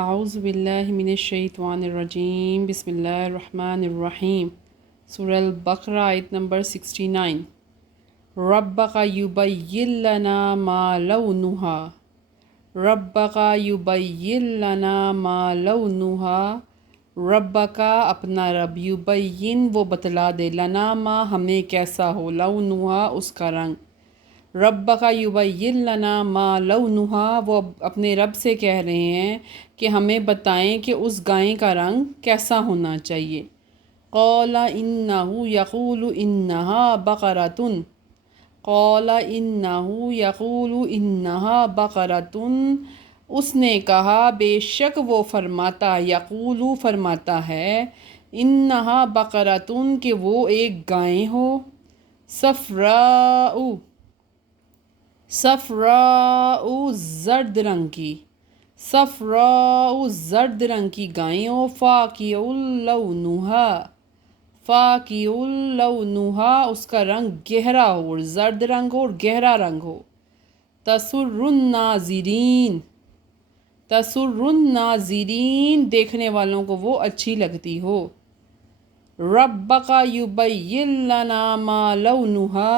اعوذ باللہ من الشیطان الرجیم بسم اللہ الرحمن الرحیم سورہ البقرہ آیت نمبر 69 ربک یبین لنا ما لونہا ربک یبین لنا ما لونہا ربک اپنا رب یبین وہ بتلا دے لنا ما ہمیں کیسا ہو لونہا اس کا رنگ ربک یبین لنا ما لونہا وہ اپنے رب سے کہہ رہے ہیں کہ ہمیں بتائیں کہ اس گائے کا رنگ کیسا ہونا چاہیے۔ قال انہ یقول انہا بقرۃ قال انہ یقول انہا بقرۃ اس نے کہا بے شک وہ فرماتا یقول فرماتا ہے انہا بقرۃ کہ وہ ایک گائے ہو صفراء صفراء زرد رنگ کی صفراء زرد رنگ کی گائیں ہو فاقع لونہا فاقع لونہا اس کا رنگ گہرا ہو اور زرد رنگ ہو اور گہرا رنگ ہو تسر الناظرین تسر الناظرین دیکھنے والوں کو وہ اچھی لگتی ہو ربک یبین لنا ما لونہا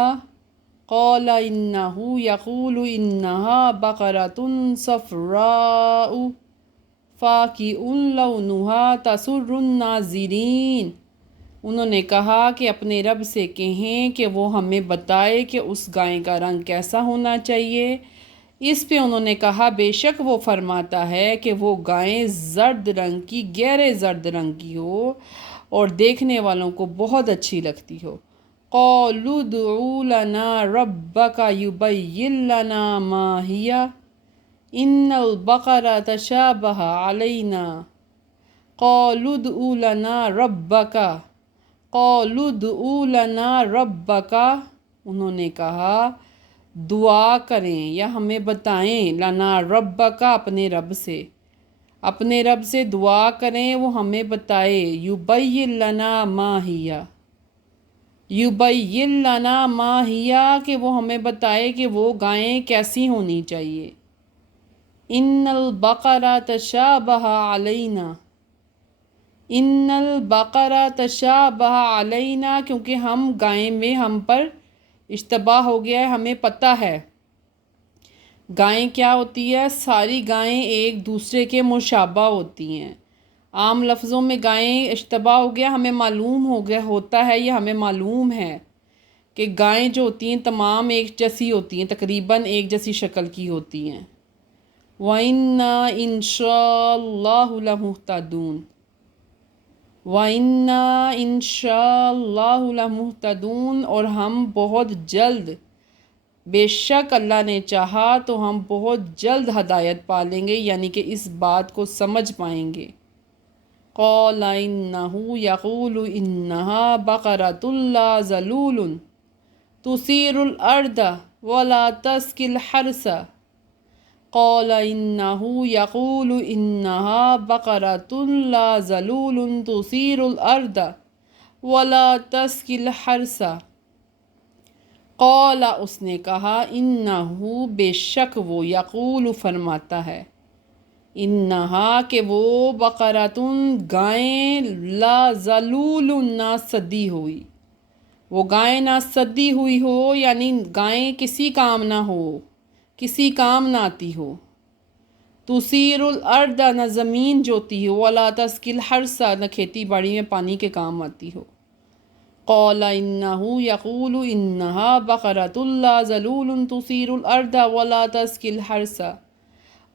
قال انہ یقول انہا بقرۃ صفراء فاقع لونہا تسر الناظرین انہوں نے کہا کہ اپنے رب سے کہیں کہ وہ ہمیں بتائے کہ اس گائے کا رنگ کیسا ہونا چاہیے۔ اس پہ انہوں نے کہا بے شک وہ فرماتا ہے کہ وہ گائیں زرد رنگ کی گہرے زرد رنگ کی ہو اور دیکھنے والوں کو بہت اچھی لگتی ہو۔ قالوا ادع لنا ربک یبین لنا ما ہی ان البقرہ تشابہ علینا قالوا ادع لنا ربک قالوا ادع لنا ربک انہوں نے کہا دعا کریں یا ہمیں بتائیں لنا ربک اپنے رب سے دعا کریں وہ ہمیں بتائے یبین لنا ما ہی یبین لنا ما ہی کہ وہ ہمیں بتائے کہ وہ گائیں کیسی ہونی چاہیے۔ ان البقرہ تشابہ علینا ان البقرہ تشابہ علینا کیونکہ ہم گائیں میں ہم پر اشتباہ ہو گیا ہے، ہمیں پتہ ہے گائیں کیا ہوتی ہے۔ ساری گائیں ایک دوسرے کے مشابہ ہوتی ہیں۔ عام لفظوں میں گائیں اشتباہ ہو گیا، ہمیں معلوم ہو گیا ہوتا ہے، یہ ہمیں معلوم ہے کہ گائیں جو ہوتی ہیں تمام ایک جیسی ہوتی ہیں، تقریباً ایک جیسی شکل کی ہوتی ہیں۔ وَإِنَّا إِن شَاءَ اللَّهُ لَمُهْتَدُونَ وَإِنَّا إِن شَاءَ اللَّهُ لَمُهْتَدُونَ اور ہم بہت جلد بے شک اللہ نے چاہا تو ہم بہت جلد ہدایت پا لیں گے، یعنی کہ اس بات کو سمجھ پائیں گے۔ قال انہ یقول انہا بقرۃ لا ذلول تثیر الارض ولا تسقی الحرث قال انہ یقول انہا بقرۃ لا ذلول تثیر الارض ولا تسقی الحرث قال اس نے کہا انہ بے شک وہ یقول فرماتا ہے انہا کہ وہ بقرۃ گائیں لا ذلول نہ سدی ہوئی، وہ گائیں نہ سدی ہوئی ہو یعنی گائیں کسی کام نہ ہو، کسی کام نہ آتی ہو۔ تثیر الارض نہ زمین جوتی ہو، ولا تسقی الحرث نہ کھیتی باڑی میں پانی کے کام آتی ہو۔ قال انہ یقول انہا بقرۃ لا ذلول تثیر الارض ولا تسقی الحرث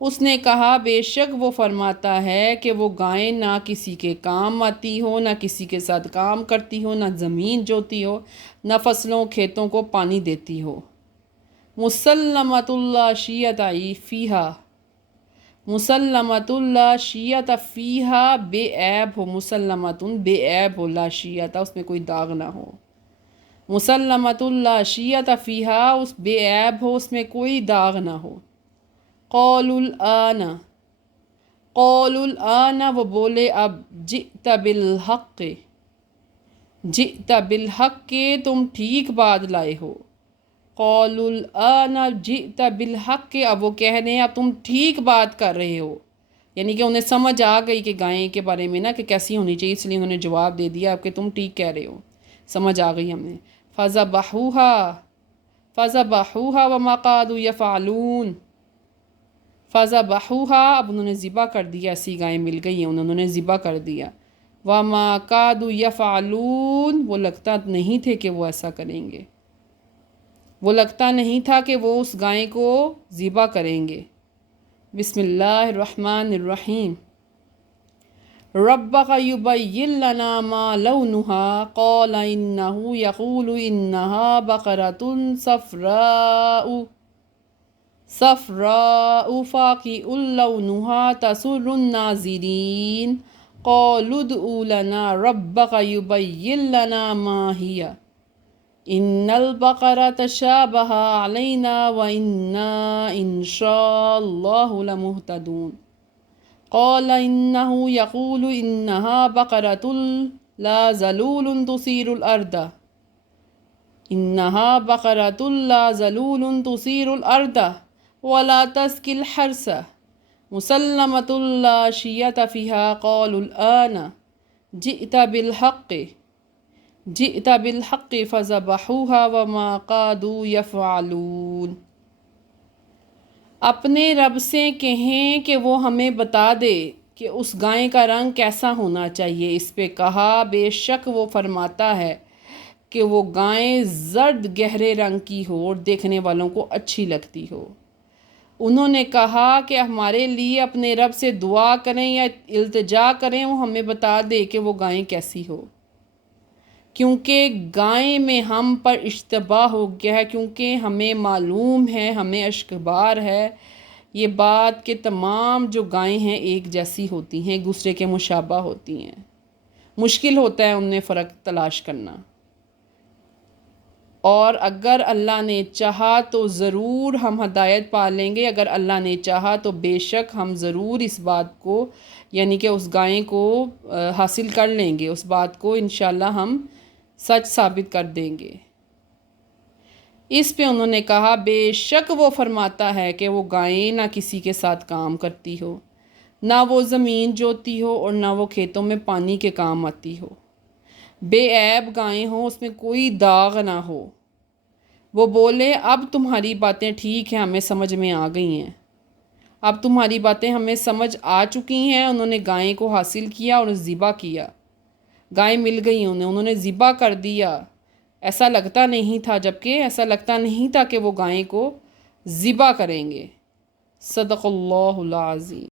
اس نے کہا بے شک وہ فرماتا ہے کہ وہ گائیں نہ کسی کے کام آتی ہو، نہ کسی کے ساتھ کام کرتی ہو، نہ زمین جوتی ہو، نہ فصلوں کھیتوں کو پانی دیتی ہو۔ مسلمۃ لا شیۃ فیہا مسلمۃ لا شیۃ فیہا بے عیب ہو، مسلمۃ بے عیب ہو، لا شیۃ اس میں کوئی داغ نہ ہو، مسلمۃ لا شیۃ فیہا اس بے عیب ہو، اس میں کوئی داغ نہ ہو۔ قالوا الآن وہ بولے اب جئت بالحق جئت بالحق تم ٹھیک بات لائے ہو۔ قالوا الآن جئت بالحق اب وہ کہہ رہے ہیں اب تم ٹھیک بات کر رہے ہو، یعنی کہ انہیں سمجھ آ گئی کہ گائے کے بارے میں نا کہ کیسی ہونی چاہیے، اس لیے انہوں نے جواب دے دیا کہ تم ٹھیک کہہ رہے ہو، سمجھ آ گئی ہمیں۔ فَذَبَحُوهَا وَمَا قَعَدُوا يَفْعَلُونَ، فَذَبَحُوهَا اب انہوں نے ذبح کر دیا، ایسی گائیں مل گئی ہیں انہوں نے ذبح کر دیا۔ وَمَا قَعَدُوا يَفْعَلُونَ وہ لگتا نہیں تھے کہ وہ ایسا کریں گے، وہ لگتا نہیں تھا کہ وہ اس گائے کو ذبح کریں گے۔ بسم اللہ الرحمن الرحیم۔ ربک یبین لنا ما لونها قال انه یقول انها بقرۃ صفراء فاقع لونها تسر الناظرین قالوا ادع لنا ربک یبین لنا ما ہی ان البقرۃ تشابہ علینا وإنا ان شاء اللہ لمہتدون قال انه یقول انها بقرۃ لا ذلول تثیر الارض انها بقرۃ لا ذلول تثیر الارض ولا تسقی الحرث مسلمۃ لا شیۃ فیہا قالوا الآن جئت بالحق فذبحوها وما قعدوا يفعلون۔ اپنے رب سے کہیں کہ وہ ہمیں بتا دے کہ اس گائے کا رنگ کیسا ہونا چاہیے۔ اس پہ کہا بے شک وہ فرماتا ہے کہ وہ گائے زرد گہرے رنگ کی ہو اور دیکھنے والوں کو اچھی لگتی ہو۔ انہوں نے کہا کہ ہمارے لیے اپنے رب سے دعا کریں یا التجا کریں، وہ ہمیں بتا دے کہ وہ گائے کیسی ہو، کیونکہ گائے میں ہم پر اشتباہ ہو گیا ہے، کیونکہ ہمیں معلوم ہے، ہمیں اشکبار ہے یہ بات کہ تمام جو گائیں ہیں ایک جیسی ہوتی ہیں، ایک دوسرے کے مشابہ ہوتی ہیں، مشکل ہوتا ہے ان میں فرق تلاش کرنا۔ اور اگر اللہ نے چاہا تو ضرور ہم ہدایت پا لیں گے، اگر اللہ نے چاہا تو بے شک ہم ضرور اس بات کو یعنی کہ اس گائے کو حاصل کر لیں گے، اس بات کو انشاءاللہ ہم سچ ثابت کر دیں گے۔ اس پہ انہوں نے کہا بے شک وہ فرماتا ہے کہ وہ گائیں نہ کسی کے ساتھ کام کرتی ہو، نہ وہ زمین جوتی ہو اور نہ وہ کھیتوں میں پانی کے کام آتی ہو، بے عیب گائیں ہوں، اس میں کوئی داغ نہ ہو۔ وہ بولے اب تمہاری باتیں ٹھیک ہیں، ہمیں سمجھ میں آ گئی ہیں، اب تمہاری باتیں ہمیں سمجھ آ چکی ہیں۔ انہوں نے گائیں کو حاصل کیا اور ذبح کیا، گائیں مل گئی انہوں نے ذبح کر دیا۔ ایسا لگتا نہیں تھا، جبکہ ایسا لگتا نہیں تھا کہ وہ گائیں کو ذبح کریں گے۔ صدق اللہ العظیم۔